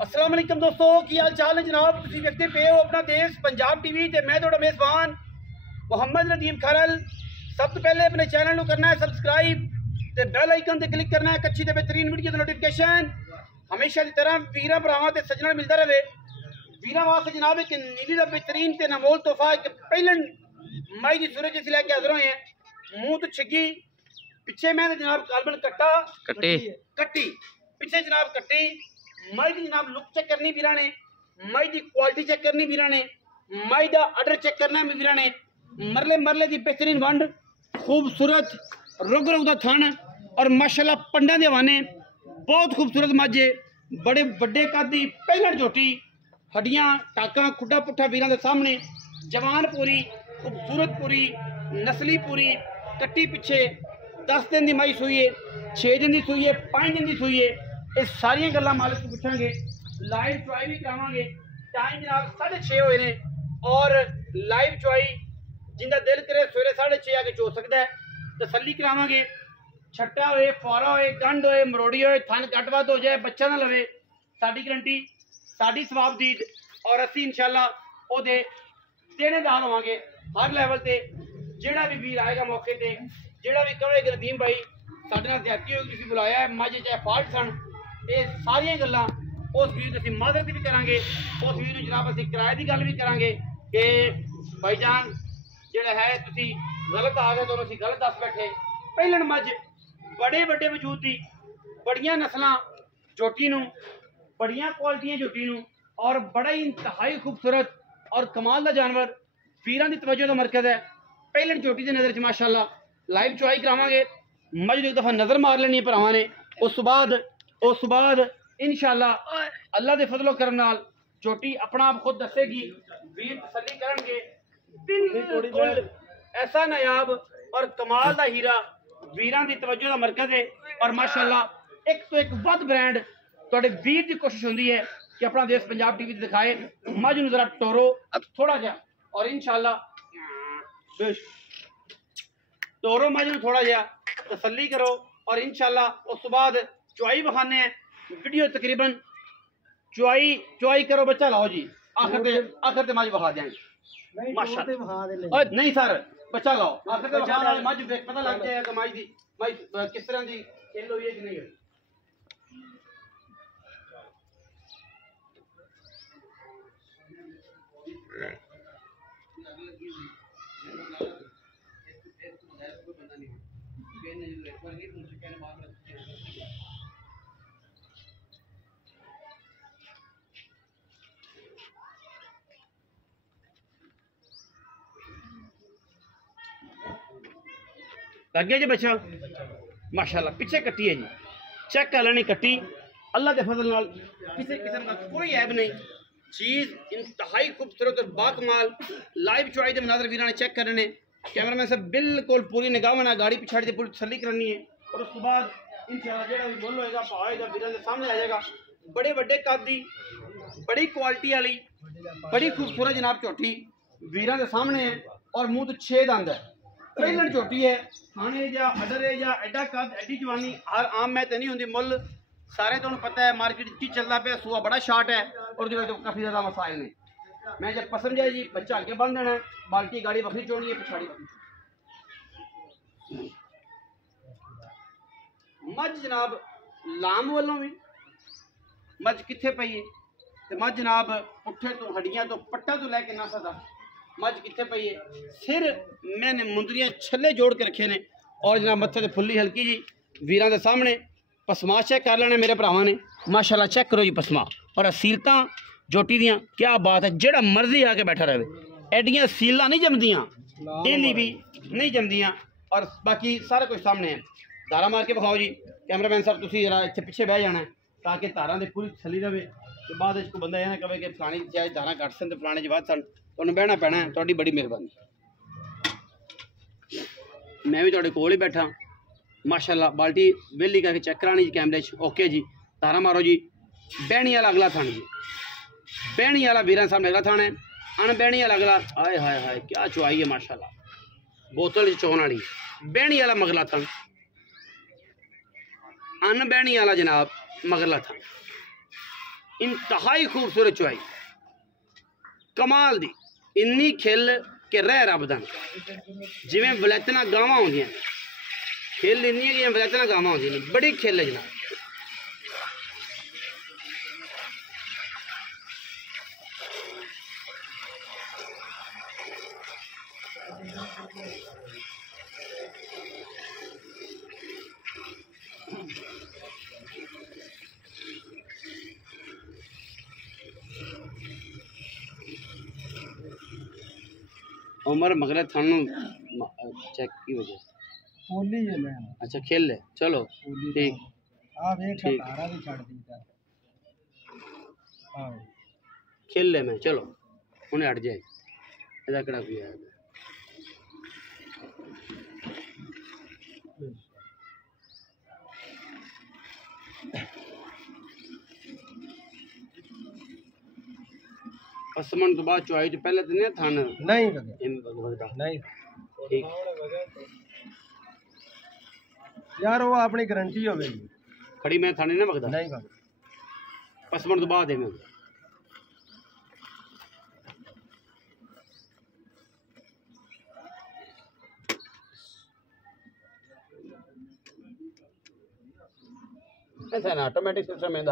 अस्सलाम वालेकुम दोस्तों, की हाल चाल है जनाब। तुम देखते पे हो अपना देश पंजाब टीवी ते मैं थोड़ा मेज़बान मुहम्मद नदीम खरल। सब तो पहले अपने चैनल को करना है सब्सक्राइब ते बेल आइकन ते क्लिक करना है अच्छी ते बेहतरीन वीडियो की नोटिफिकेशन हमेशा की तरह वीर भरावां ते सज्जणा मिलता रहे। वीर वास्ते जनाब एक नीली का बेहतरीन ते अनमोल तोहफा एक पहलन मई की सूरज इस लैके हाजिर हुए हैं। मुंह तो छिगी पिछे मैं जनाब कालबन कट्टा कट्टी पिछे जनाब कट्टी मई की जनाब लुक चेक करनी वीरा ने, मई की क्वालिटी चेक करनी वीरा ने, मई का आर्डर चेक करना वीरा ने। मरले मरले की बेहतरीन वंड खूबसूरत रुग रुग का थन और माशाल्लाह पंडा के हवाने बहुत खूबसूरत मझे बड़े बड़े कद की पहलन झोटी हड्डियां टाका खुडा पुट्ठा वीर के सामने जवान पूरी खूबसूरत पूरी नस्ली पूरी कट्टी पिछे 10 दिन की मई सूई है, 6 दिन की सूई है, 5 दिन की सूई है। ये सारिया गल्लां मालिक को पूछांगे, लाइव चुआई भी करावांगे। टाइम जनाब 6:30 होए ने और लाइव चुआई जिंदा दिल करे सवेरे 6:30 आके चो सकता है। तसल्ली करावांगे, छट्टा होए फौरा होए गंढ होए मरोड़ी होए थन घट वध हो जाए बच्चा ना लवे, साडी गारंटी साडी सवाबदीद और असी इंशाल्लाह ओदे देनेदार होवांगे हर लैवल ते। जेड़ा भी वीर आएगा मौके ते, जेड़ा भी कहेगा नदीम भाई साडे नाल ज्यादती होगी तुसीं बुलाया है मझ चाहे फाल्ट सन, ये सारिया गल्लां उस वीर असीं मादरत भी करांगे। उस वीर नूं जनाब असीं किराए की गल भी करांगे कि भाईजान जिहड़ा है तुसीं गलत आ गए तो असीं गलत दस बैठे। पहलन मझ बड़े बड़े वजूद दी बड़ियां नस्लां झोटी नूं बड़ियां क्वालिटियां झोटी नूं और बड़ा ही इंतहाई खूबसूरत और कमाल का जानवर वीरां दी तवज्जो दा मरकज है। पहलन झोटी की नज़र च माशाअल्लाह लाइव चुआई करावांगे। मझ एक दफ़ा नज़र मार लेनी है भरावां ने, उस बाद इंशाअल्लाह अल्लाह के फजलो करम नाल झोटी अपना आप खुद दसेगी, वीर तसल्ली करनगे। बिल्कुल ऐसा नायाब और कमाल का हीरा वीरां दी तवज्जो दा मरकज है और माशाअल्लाह एक तो एक वध ब्रांड तुहाडे वीर की कोशिश होंदी है कि अपना देश पंजाब टीवी ते दिखाए। मझ नूं जरा टोरो थोड़ा जा और इंशाअल्लाह टोरो मझ नूं थोड़ा जा तसल्ली करो और इंशाअल्लाह उस बाद चुआई बखाने हैं। वीडियो तकरीबन चुआई करो बच्चा लाओ जी आखिर ते मझ बखा देंगे माशाअल्लाह। नहीं सर बच्चा लाओ आखिर ते बखा मझ पता लग जाएगा मझ दी मझ किस तरह की खेल हुई है कि नहीं हुई। लग गया जी बच्चा माशाल्लाह। पीछे कट्टी है जी, चेक कर लेनी कट्टी अल्लाह के फजल नाल किसी किस्म का कोई ऐब नहीं। चीज़ इंतहाई खूबसूरत और बाकमाल। लाइव चुआई के मनाजर वीर ने चेक करने, कैमरामैन से बिल्कुल पूरी निगाह ना गाड़ी पिछाड़ी से पूरी तसल्ली करनी है और उसके बाद इंशाअल्लाह जेड़ा भी बोल होएगा पाएगा वीर के सामने आ जाएगा। बड़े बड़े कद दी बड़ी क्वालिटी वाली बड़ी खूबसूरत जनाब झोटी वीर के सामने है और मुँह तो 6 दंद है। पहलन झोटी है खाने या अडर है या एडा कद एडी जवानी हर आम मैं तो नहीं होंगी मुल सारे तो पता है मार्केट की चलता पे सूआ बड़ा शार्ट है और तो काफ़ी ज़्यादा मसाइल ने। मैं जब पसंद जाए जी बच्चा आगे बन देना है, बाल्टी गाड़ी बखरी चोनी है पिछाड़ी मझ जनाब लाम वालों भी मझ कित्थे पई है ते मझ जनाब पुट्ठे तो हड्डियां तो पट्टा तो लैके ना सदा मझ कित्थे पई है। सिर मैंने मुंदरियां छल्ले जोड़ के रखे ने और जनाब मत्थे ते फुल्ली हल्की जी वीरां दे सामने। पसमा चेक कर लेना मेरे भरावां ने माशाल्लाह। चेक करो जी पसमा और असीलतां झोटी दियां क्या बात है। जेड़ा मर्जी आके बैठा रहे एडियां सीलां नहीं जमदियां डेली भी नहीं जमदियां और बाकी सारा कुछ सामने है। धारा मार के बखाओ जी कैमरामैन साहब तुसीं जरा इत्थे पिछे बह जाना है ताकि धारां दे पूरी तसल्ली रहे। तो बाद कोई बंदा यह ना कहे कि फलानी चाहे धारां घट सन तो फलाने च वध सन, तुहानूं बहना पैना है। तुहाडी बड़ी मेहरबानी। मैं भी तुहाडे कोल ही बैठा माशाल्लाह। बाल्टी वेली करके चेक करानी जी कैमरे ओके जी। तारा मारो जी। बहनी वाला अगला थान जी, बहनी वाला वीर सामने अगला थान है, अनबहनी वाला अगला हाय हाय हाय क्या चुआई है माशाल्लाह। बोतल चोन वाली बहनी वाला मगला थान, अनबहनी वाला जनाब मगरला थान। इंतहाई खूबसूरत चुआई कमाल दी इन्नी खिल कि रह रब दा जिवें वलैतना गावां होंदियां खिल इन्नी है कि वलैतना गावां होंदियां बड़ी खिल है जनाब। उमर मगरे थानू चेक की वजह पोली है मैं अच्छा खेल है चलो ठीक आ देख ठीक तारा भी छड़ दीता हां खेल ले मैं चलो उन्हें हट जाए इधर कड़ा भी है असमन तो बाद चुआई तो पहले तो नहीं थान नहीं वगदा नहीं ठीक यार वो अपनी गारंटी हो गई खड़ी मैं थाने ना वगदा नहीं वगदा असमन तो बाद है मैं ऐसा ना ऑटोमेटिक सिस्टम है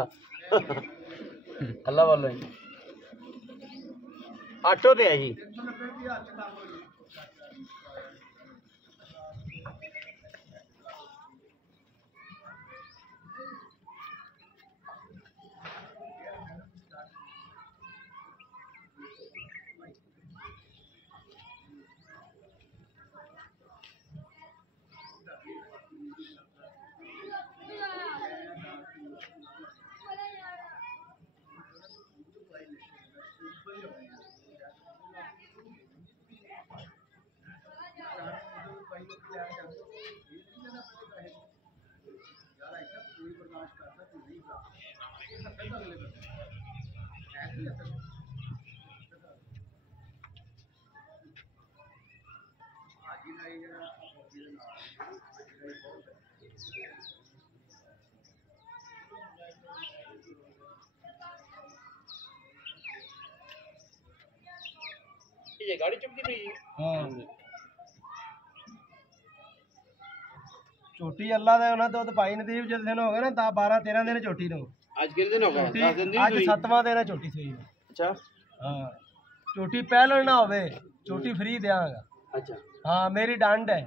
अल्लाह वालों आटो ते है जी ये गाड़ी चुपकी पई हां छोटी अल्लाह दे उन्हां तो भाई नदीप जिस दिन हो गए ना 12 13 दिन छोटी नु आज कितने दिन हो गए 10 दिन आज 7वां दिन है छोटी सही अच्छा हां छोटी पहलन ना होवे छोटी फ्री देंगा अच्छा हां मेरी डंड है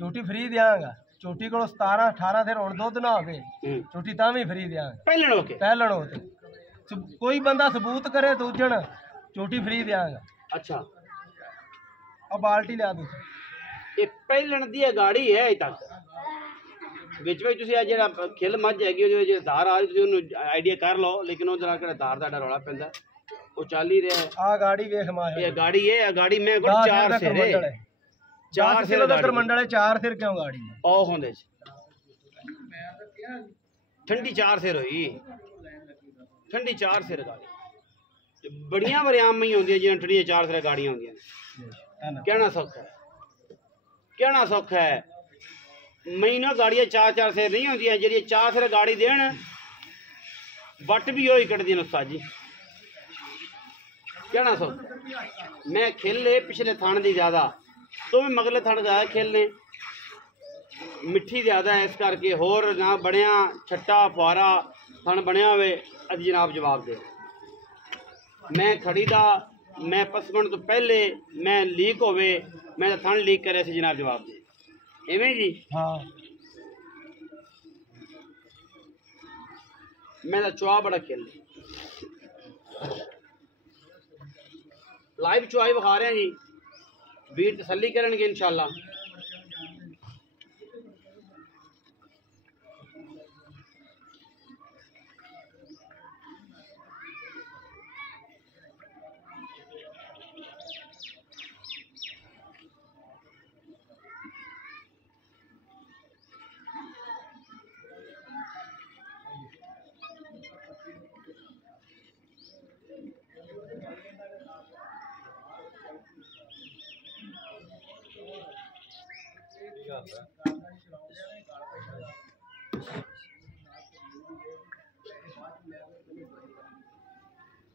छोटी फ्री देंगा छोटी को 17 18 दिन हुन दुध ना होवे छोटी तां भी फ्री देंगा पहलन होते कोई बंदा सबूत करे दूजण छोटी फ्री देंगा अच्छा अब बाल्टी लिया तू ये पहलन दी गाड़ी है अज तक ਵਿੱਚ ਵਿੱਚ ਤੁਸੀਂ ਆ ਜਿਹੜਾ ਖਿਲ ਮੱਝ ਹੈਗੀ ਉਹਦੇ ਵਿੱਚ ਧਾਰ ਆ ਤੁਸੀਂ ਉਹਨੂੰ ਆਈਡੀਆ ਕਰ ਲਓ ਲੇਕਿਨ ਉਹ ਜਰਾ ਕਿਹੜਾ ਧਾਰ ਦਾ ਰੌਲਾ ਪੈਂਦਾ ਉਹ ਚੱਲ ਹੀ ਰਿਹਾ ਆ ਗਾੜੀ ਵੇਖ ਮਾਇਆ ਇਹ ਗਾੜੀ ਹੈ ਗਾੜੀ ਮੈਂ ਕੋਲ 4 ਸਿਰੇ 4 ਕਿਲੋ ਦਾ ਕਰਮੰਡਲ ਹੈ 4 ਸਿਰ ਕਿਉਂ ਗਾੜੀ ਉਹ ਹੁੰਦੇ ਠੰਡੀ 4 ਸਿਰ ਹੋਈ ਠੰਡੀ 4 ਸਿਰ ਗਾੜੀ ਬੜੀਆਂ ਵਰਿਆਮ ਹੀ ਹੁੰਦੀਆਂ ਜਿਹੜੀਆਂ ਠੰਡੀਆਂ 4 ਸਿਰ ਗਾੜੀਆਂ ਹੁੰਦੀਆਂ ਕਹਿਣਾ ਸੌਖਾ ਹੈ महीना गाड़ियां 4 सिर नहीं होंगी जी 4 सिर गाड़ी देन वट भी ही कटदी उस्ताद जी कहना सो मैं खेले पिछले थान की ज्यादा तो मैं मगले थान ज्यादा खेलने मिट्ठी ज्यादा है इस करके होर ना बनया छट्टा फुआरा थान बनया हुए अज जनाब जवाब दे मैं खड़ी दा मैं पसमन तो पहले मैं लीक होवे मैं थान लीक करे से जनाब जवाब दे इवें जी हाँ मैं चुआ बड़ा खेल लाइव चुआई विखा रहे हैं जी वीर तसल्ली करेंगे इंशाल्लाह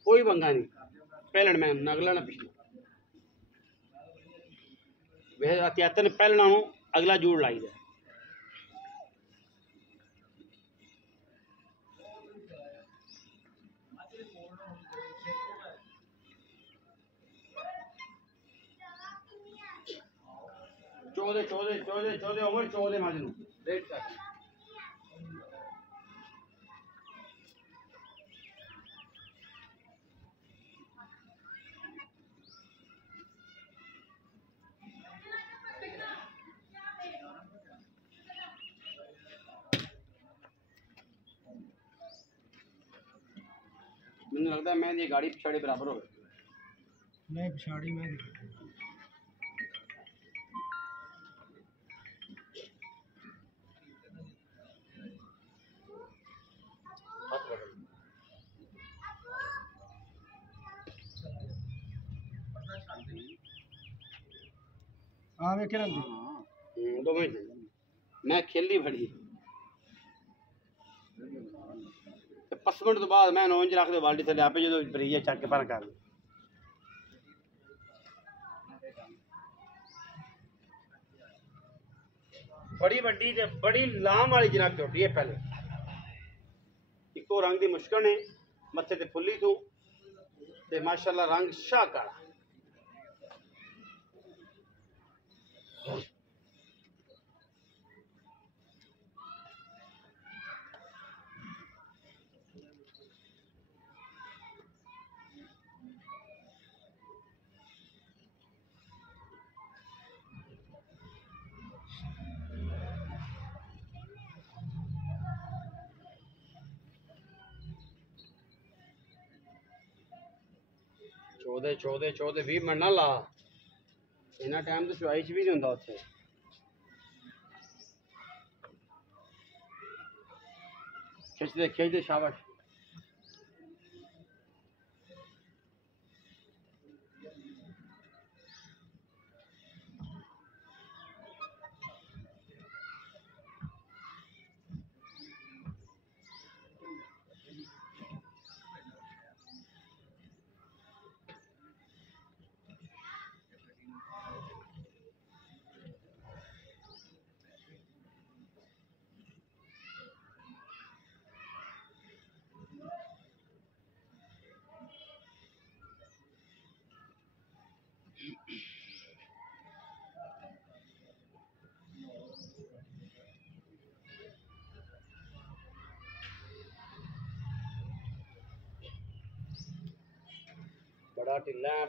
कोई पंगा नहीं, पहलन मैं अगला ना पिछला वे त्यातन पहलना अगला जोड़ लाई दे। चौदह चौदह चौदह चौदह ओवर 14 माजनू रेट कर मैंने लगता है मैं ये गाड़ी पिछाड़ी बराबर हो गई। नहीं पिछाड़ी में हाँ वे किरण 2 मिनट मैं खेली बड़ी 5 मिनट तो बाद मैं नौंज रख दे बाल्टी थले आपे जो भरीया चक के पर कर बड़ी वड्डी ते बड़ी लाम वाली जनाब झोटी है। पहले इको रंग दी मुश्किल है, मत्थे ते फुल्ली तू ते माशाल्लाह रंग शाह काला। चौदह चौदह चौदह 20 मिनट ना ला, इन्ना टाइम तो चुआई च भी नहीं होंदा उत्थे। खिच दे शाबाश।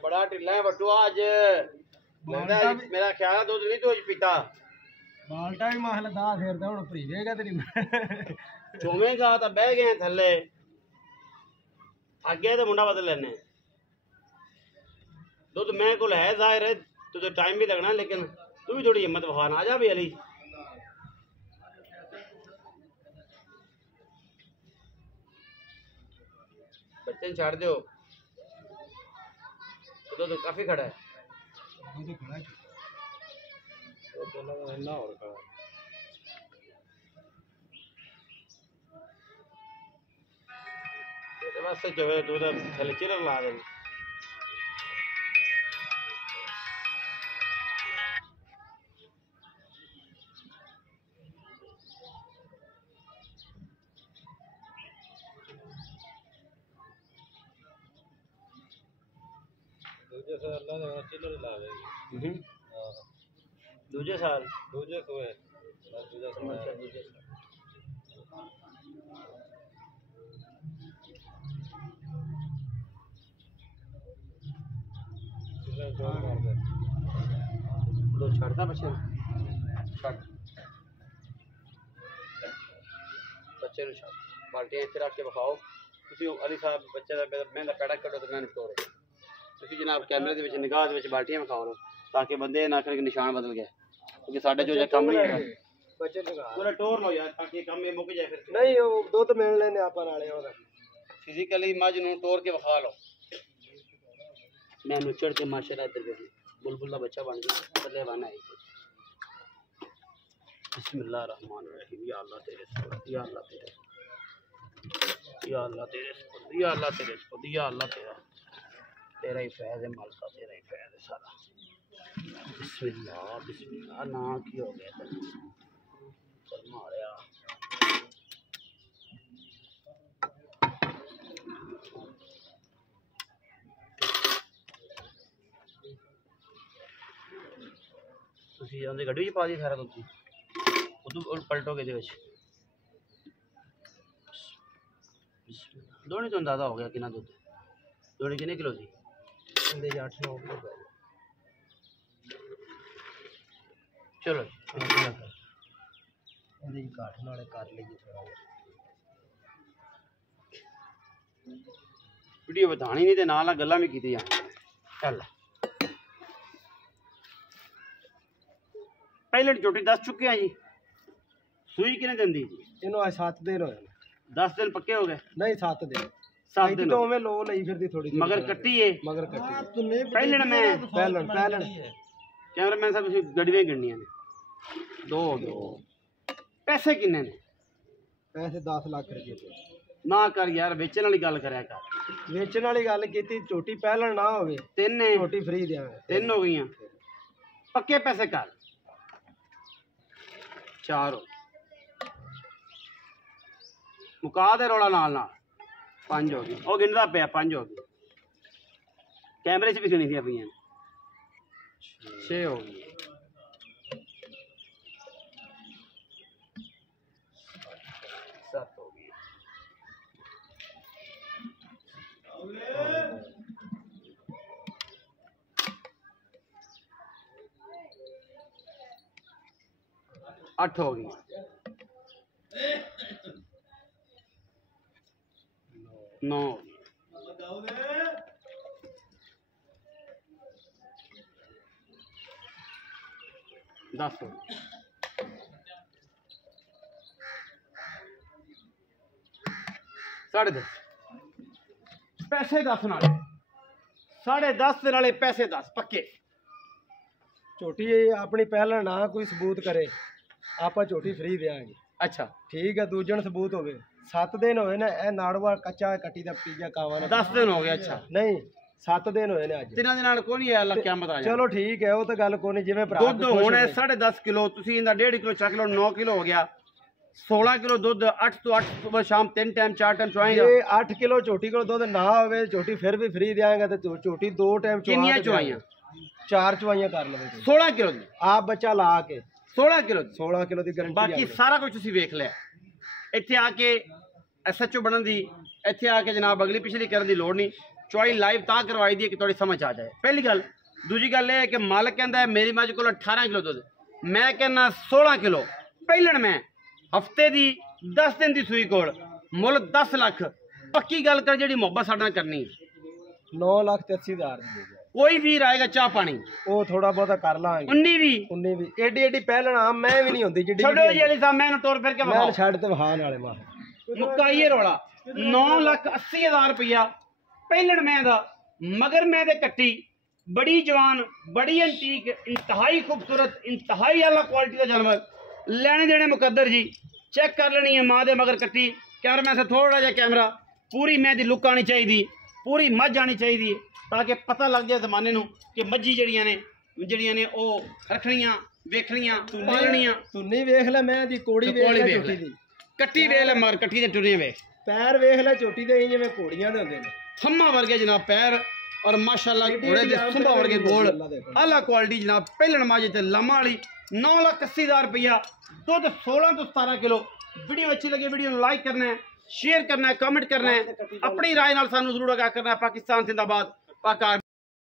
बड़ा ढिल्ला है बट्टू आज। मेरा ख्याल है दूध नहीं तू पीता। बाल्टा भी माहल दा फेरदा हुण भरीवेगा तेरी चोवेगा तो बह गए थले थक गए तो मुंडा बदल लेने। दूध मैं को है जाहिर है तुझे टाइम भी लगना, लेकिन तू भी थोड़ी हिम्मत बहाना। आ जा भी अली बच्चे छाड़ दो। तो काफी खड़ा है ना और खड़ा वास्ते जो है दूध थले चिरर ला दे। दूजे साल अल्लाह ने चिल्लर ला देगी। हां दूजे साल दूजे को है दूजे साल दूजे साल दो छड़ता बच्चे छड़ बच्चे नु छड़ बाल्टी इधर रख के बखाओ। तुसी अली साहब बच्चे दा मैं पैड़ा कटो तो मैं स्टोर तुसी जनाब कैमरे दे विच निगाह दे विच बाल्टियां बखाओ ताकि बंदे ना आखण कि निशान बदल गया, क्योंकि साडे जो काम नहीं है बच्चे लगा पूरा टोर लो यार ताकि काम में मुक जाए। फिर नहीं वो दुध मिल लेने आपा नाले ओदा फिजिकली मज नु टोर के बखा लो। मैं नुचड़ के माशाल्लाह इधर देखो बुलबुल का बच्चा बन गया बदले बना है। बिस्मिल्लाहिर्रहमानिर्रहीम। या अल्लाह तेरे या अल्लाह तेरे या अल्लाह तेरे या अल्लाह तेरे या अल्लाह तेरा तेरा ही फैज़ है मालका, तेरा ही फैज़ है सारा। बिस्मिल्लाह बिस्मिल्लाह, ना की हो गया मारिया। ਤੁਸੀਂ ਉਹਦੇ ਗੱਡੀ ਵਿੱਚ ਪਾ ਦੀ ਸਾਰਾ ਦੁੱਧ, ਉਦੋਂ ਪਲਟੋਗੇ ਇਹਦੇ ਵਿੱਚ। ਦੋਨੇ ਤੋਂ ਅੰਦਾਜ਼ਾ ਹੋ ਗਿਆ ਕਿੰਨਾ ਦੁੱਧ, ਦੋਨੇ ਕਿੰਨੇ ਕਿਲੋ ਸੀ? ਇਹਦੇ 8-9 ਕਿਲੋ ਪੈ ਗਿਆ। ਚਲੋ ਇਹਦੀ ਘਾਟ ਨਾਲੇ ਕਰ ਲਈਏ ਥੋੜਾ ਜਿਹਾ। ਵੀਡੀਓ ਵਧਾਣੀ ਨਹੀਂ ਤੇ ਨਾਲ ਗੱਲਾਂ ਵੀ ਕੀਤੀਆਂ। ਚੱਲ ਪਹਿਲੇ ਝੋਟੀ ਦੱਸ ਚੁੱਕੇ ਆ ਜੀ। ਸੂਈ ਕਿਨੇ ਦਿੰਦੀ ਜੀ? ਇਹਨੂੰ ਅੱਜ 7 ਦਿਨ ਹੋਏ। 10 ਦਿਨ ਪੱਕੇ ਹੋ ਗਏ? ਨਹੀਂ 7 ਦਿਨ। 7 ਦਿਨ ਤੋਂ ਉਵੇਂ ਲੋ ਲਈ ਫਿਰਦੀ ਥੋੜੀ ਜਿਹੀ। ਮਗਰ ਕੱਟੀ ਏ? ਮਗਰ ਕੱਟੀ। ਪਹਿਲਣ ਮੈਂ ਪਹਿਲਣ ਕੈਮਰਾਮੈਨ ਸਾਹਿਬ ਤੁਸੀਂ ਗੱਡੀਆਂ ਗਿਣਨੀਆਂ ਨੇ। 2 ਹੋ ਗਏ। ਪੈਸੇ ਕਿੰਨੇ ਨੇ? ਪੈਸੇ 10 ਲੱਖ ਰੁਪਏ। ਨਾ ਕਰ ਯਾਰ, ਵੇਚਣ ਵਾਲੀ ਗੱਲ ਕਰਿਆ ਕਰ। ਵੇਚਣ ਵਾਲੀ ਗੱਲ ਕੀਤੀ, ਝੋਟੀ ਪਹਿਲਣ ਨਾ ਹੋਵੇ। 3 ਨੇ ਝੋਟੀ ਫ੍ਰੀ ਦਿਆਂਗੇ। 3 ਹੋ ਗਈਆਂ। ਪੱਕੇ ਪੈਸੇ ਕਰ। 4 ਹੋ ਮੁਕਾ ਦੇ ਰੌਲਾ ਨਾਲ ਨਾਲ। 5 ਹੋ ਗਈ। ਉਹ ਗਿਣਦਾ ਪਿਆ। 5 ਹੋ ਗਈ। ਕੈਮਰੇ 'ਚ ਵੀ ਗਿਣੀ ਦੀਆਂ ਪਈਆਂ। 6 ਹੋ ਗਈ। 7 ਹੋ ਗਈ। 8 हो गई। 9 हो गई। 10 हो गई। 10.5 पैसे 10 नाले 10.5 नाले पैसे 10 पक्के। ਝੋਟੀ ਆਪਣੀ ਪਹਿਲਾਂ ਨਾ ਕੋਈ ਸਬੂਤ ਕਰੇ, ਆਪਾਂ ਝੋਟੀ ਫ੍ਰੀ ਦੇਾਂਗੇ। ਅੱਛਾ ਠੀਕ ਹੈ, ਦੂਜਣ ਸਬੂਤ ਹੋਵੇ। 7 ਦਿਨ ਹੋਏ ਨੇ ਇਹ ਨਾੜਵਾ ਕੱਚਾ ਕੱਟੀ ਦਾ ਪੀਜਾ ਕਾਵਾ ਨੇ। 10 ਦਿਨ ਹੋ ਗਏ। ਅੱਛਾ ਨਹੀਂ 7 ਦਿਨ ਹੋਏ ਨੇ ਅੱਜ। ਤਿੰਨਾਂ ਦੇ ਨਾਲ ਕੋਈ ਨਹੀਂ ਆਇਆ ਅੱਲਾ ਕਿਆਮਤ ਆ ਜਾ। ਚਲੋ ਠੀਕ ਹੈ, ਉਹ ਤਾਂ ਗੱਲ ਕੋਈ ਨਹੀਂ। ਜਿਵੇਂ ਭਰਾ ਦੁੱਧ ਹੁਣ 10.5 ਕਿਲੋ, ਤੁਸੀਂ ਇਹਦਾ 1.5 ਕਿਲੋ ਚੱਕ ਲਓ, 9 ਕਿਲੋ ਹੋ ਗਿਆ। 16 ਕਿਲੋ ਦੁੱਧ 8 ਤੋਂ 8 ਸੁਬਹ ਸ਼ਾਮ 3 ਟਾਈਮ 4 ਟਾਈਮ ਚੁਆਏਗਾ। ਜੇ 8 ਕਿਲੋ ਝੋਟੀ ਕੋਲ ਦੁੱਧ ਨਾ ਹੋਵੇ, ਝੋਟੀ ਫਿਰ ਵੀ ਫ੍ਰੀ ਦੇਾਂਗਾ। ਤੇ ਝੋਟੀ 2 ਟਾਈਮ ਕਿੰਨੀਆਂ ਚੁਆਈਆਂ? 4 ਚੁਆਈਆਂ ਕਰ ਲਵੇ। 16 ਕਿਲੋ ਦੀ ਆਪ ਬੱਚਾ ਲਾ ਕੇ 16 ਕਿਲੋ ਦੀ ਗਾਰੰਟੀ। ਬਾਕੀ ਸਾਰਾ ਕੁਝ ਤੁਸੀਂ ਵੇਖ ਲਿਆ। ਇੱਥੇ ਆ ਕੇ SHO ਬਣਨ ਦੀ, ਇੱਥੇ ਆ ਕੇ ਜਨਾਬ ਅਗਲੀ ਪਿਛਲੀ ਕਰਨ ਦੀ ਲੋੜ ਨਹੀਂ। ਚੁਆਈ ਲਾਈਵ ਤਾਂ ਕਰਵਾਈ ਦੀ ਕਿ ਤੁਹਾਡੀ ਸਮਝ ਆ ਜਾਏ। ਪਹਿਲੀ ਗੱਲ। ਦੂਜੀ ਗੱਲ ਇਹ ਹੈ ਕਿ ਮਾਲਕ ਕਹਿੰਦਾ ਹੈ ਮੇਰੀ ਮੱਝ ਕੋਲ 18 ਕਿਲੋ ਦੁੱਧ, ਮੈਂ ਕਹਿੰਦਾ 16 ਕਿਲੋ। ਪਹਿਲਣ ਮੈਂ ਹਫਤੇ ਦੀ 10 ਦਿਨ ਦੀ ਸੂਈ ਕੋਲ ਮੁੱਲ 10 ਲੱਖ। ਪੱਕੀ ਗੱਲ ਕਰ ਜਿਹੜੀ ਮੁਹੱਬਤ ਸਾਡੇ ਨਾਲ ਕਰਨੀ 9,80,000 ਦੀ। ਕੋਈ ਵੀਰ ਆਏਗਾ ਚਾਹ ਪਾਣੀ ਉਹ ਥੋੜਾ ਬਹੁਤਾ ਕਰ ਲਾਂਗੇ। 19 ਵੀ ਏਡੀ ਪਹਿਲਣ ਆਮ ਮੈਂ ਵੀ ਨਹੀਂ ਹੁੰਦੀ ਜਿੱਡੀ। ਛੱਡੋ ਜੀ ਅਲੀ ਸਾਹਿਬ, ਮੈਨੂੰ ਤੋਰ ਫਿਰ ਕੇ ਮੈਂ ਛੱਡ ਤੇ ਵਹਾਨ ਵਾਲੇ ਮਾਂ ਮੁਕਾਈਏ ਰੌਲਾ। 9,80,000 ਰੁਪਇਆ ਪਹਿਲਣ ਮੈਂ ਦਾ। ਮਗਰ ਮੈਂ ਦੇ ਕੱਟੀ ਬੜੀ ਜਵਾਨ, ਬੜੀ ਐਂਟੀਕ, ਇੰਤਹਾਈ ਖੂਬਸੂਰਤ, ਇੰਤਹਾਈ ਆਲਾ ਕੁਆਲਿਟੀ ਦਾ ਜਾਨਵਰ। ਲੈਣੇ ਦੇਣੇ ਮੁਕੱਦਰ ਜੀ। ਚੈੱਕ ਕਰ ਲੈਣੀ ਹੈ ਮਾਂ ਦੇ ਮਗਰ ਕੱਟੀ। कैमरा से थोड़ा जा कैमरा पूरी मैं दी लुक आनी चाहिए, पूरी मझ आनी चाहिए ताकि पता लग जाए जमाने नूं कि मझी जड़ियां ने ओ रखनियां वेखनियां पालनियां। तू नहीं वेख ले मैं दी कोड़ी वेख ले झोटी दी कट्टी वेख ले मगर कट्टी दे टुरे वे पैर वेख ले झोटी दे जिवें घोड़ियां दे हुंदे ने थम्मा वर्गे जनाब पैर और माशाल्लाह घोड़े दे सुंबा वर्गे गोल आला क्वालिटी जनाब पहलन माजे ते लम्मा वाली 9,80,000 रुपया दुध 16 तो 17 किलो। वीडियो अच्छी लगे वीडियो लाइक करना है, शेयर करना है, कमेंट करना है, अपनी राय नाल सानू जरूर आगाह करना है। पाकिस्तान जिंदाबाद।